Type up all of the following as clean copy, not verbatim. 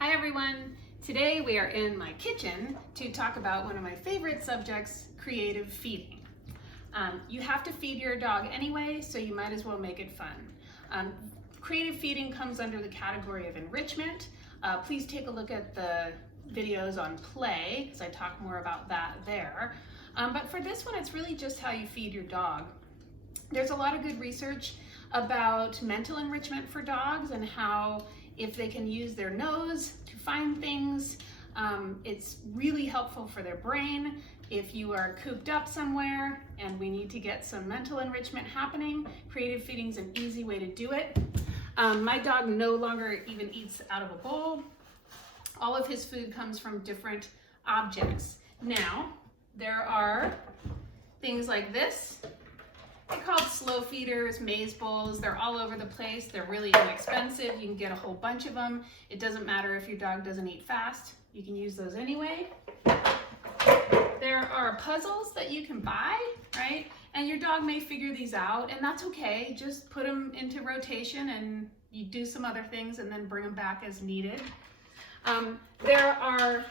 Hi everyone! Today we are in my kitchen to talk about one of my favorite subjects, creative feeding. You have to feed your dog anyway, so you might as well make it fun. Creative feeding comes under the category of enrichment. Please take a look at the videos on play, because I talk more about that there. But for this one, it's really just how you feed your dog. There's a lot of good research about mental enrichment for dogs and how if they can use their nose to find things, it's really helpful for their brain. If you are cooped up somewhere and we need to get some mental enrichment happening, creative feeding is an easy way to do it. My dog no longer even eats out of a bowl. All of his food comes from different objects. Now, there are things like this. They're called slow feeders, maze bowls. They're all over the place. They're really inexpensive. You can get a whole bunch of them. It doesn't matter if your dog doesn't eat fast. You can use those anyway. There are puzzles that you can buy, right? And your dog may figure these out, and that's okay. Just put them into rotation and you do some other things and then bring them back as needed. There are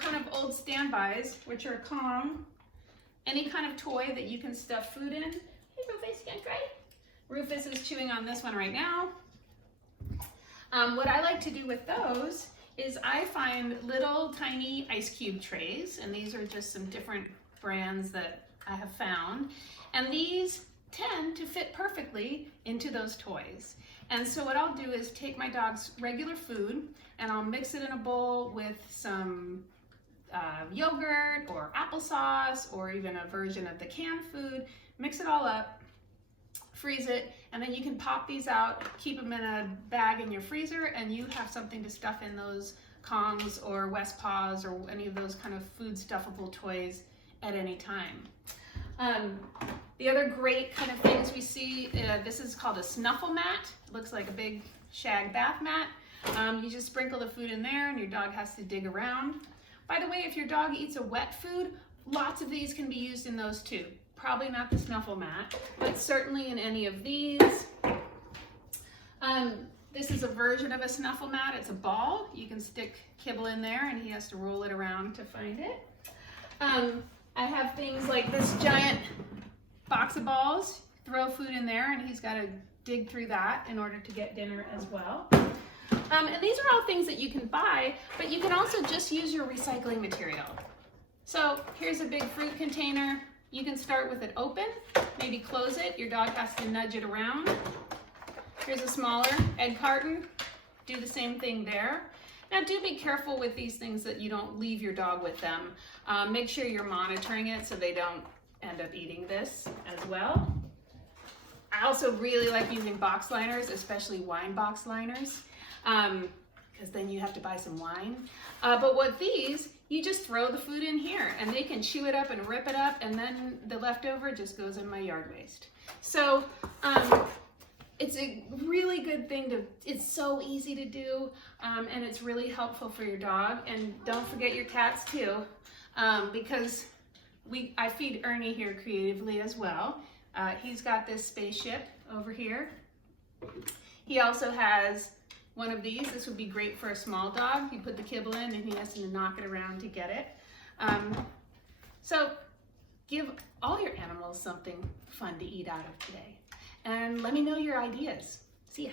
kind of old standbys, which are Kong, any kind of toy that you can stuff food in. Hey Rufus, you gonna try? Rufus is chewing on this one right now. What I like to do with those is I find little tiny ice cube trays, and these are just some different brands that I have found. And these tend to fit perfectly into those toys. And so what I'll do is take my dog's regular food and I'll mix it in a bowl with some yogurt or applesauce or even a version of the canned food. Mix it all up, freeze it, and then you can pop these out, keep them in a bag in your freezer, and you have something to stuff in those Kongs or West Paws or any of those kind of food stuffable toys at any time. The other great kind of things we see, this is called a snuffle mat. It looks like a big shag bath mat. You just sprinkle the food in there and your dog has to dig around. By the way, if your dog eats a wet food, lots of these can be used in those too. Probably not the snuffle mat, but certainly in any of these. This is a version of a snuffle mat. It's a ball. You can stick kibble in there and he has to roll it around to find it. I have things like this giant box of balls. Throw food in there and he's got to dig through that in order to get dinner as well. And these are all things that you can buy, but you can also just use your recycling material. So here's a big fruit container. You can start with it open, maybe close it. Your dog has to nudge it around. Here's a smaller egg carton. Do the same thing there. Now do be careful with these things that you don't leave your dog with them. Make sure you're monitoring it so they don't end up eating this as well. I also really like using box liners, especially wine box liners, because then you have to buy some wine. But with these, you just throw the food in here and they can chew it up and rip it up, and then the leftover just goes in my yard waste. So it's a really good thing it's so easy to do, and it's really helpful for your dog. And don't forget your cats too, because I feed Ernie here creatively as well. He's got this spaceship over here. He also has one of these. This would be great for a small dog. You put the kibble in and he has to knock it around to get it. So give all your animals something fun to eat out of today. And let me know your ideas. See ya.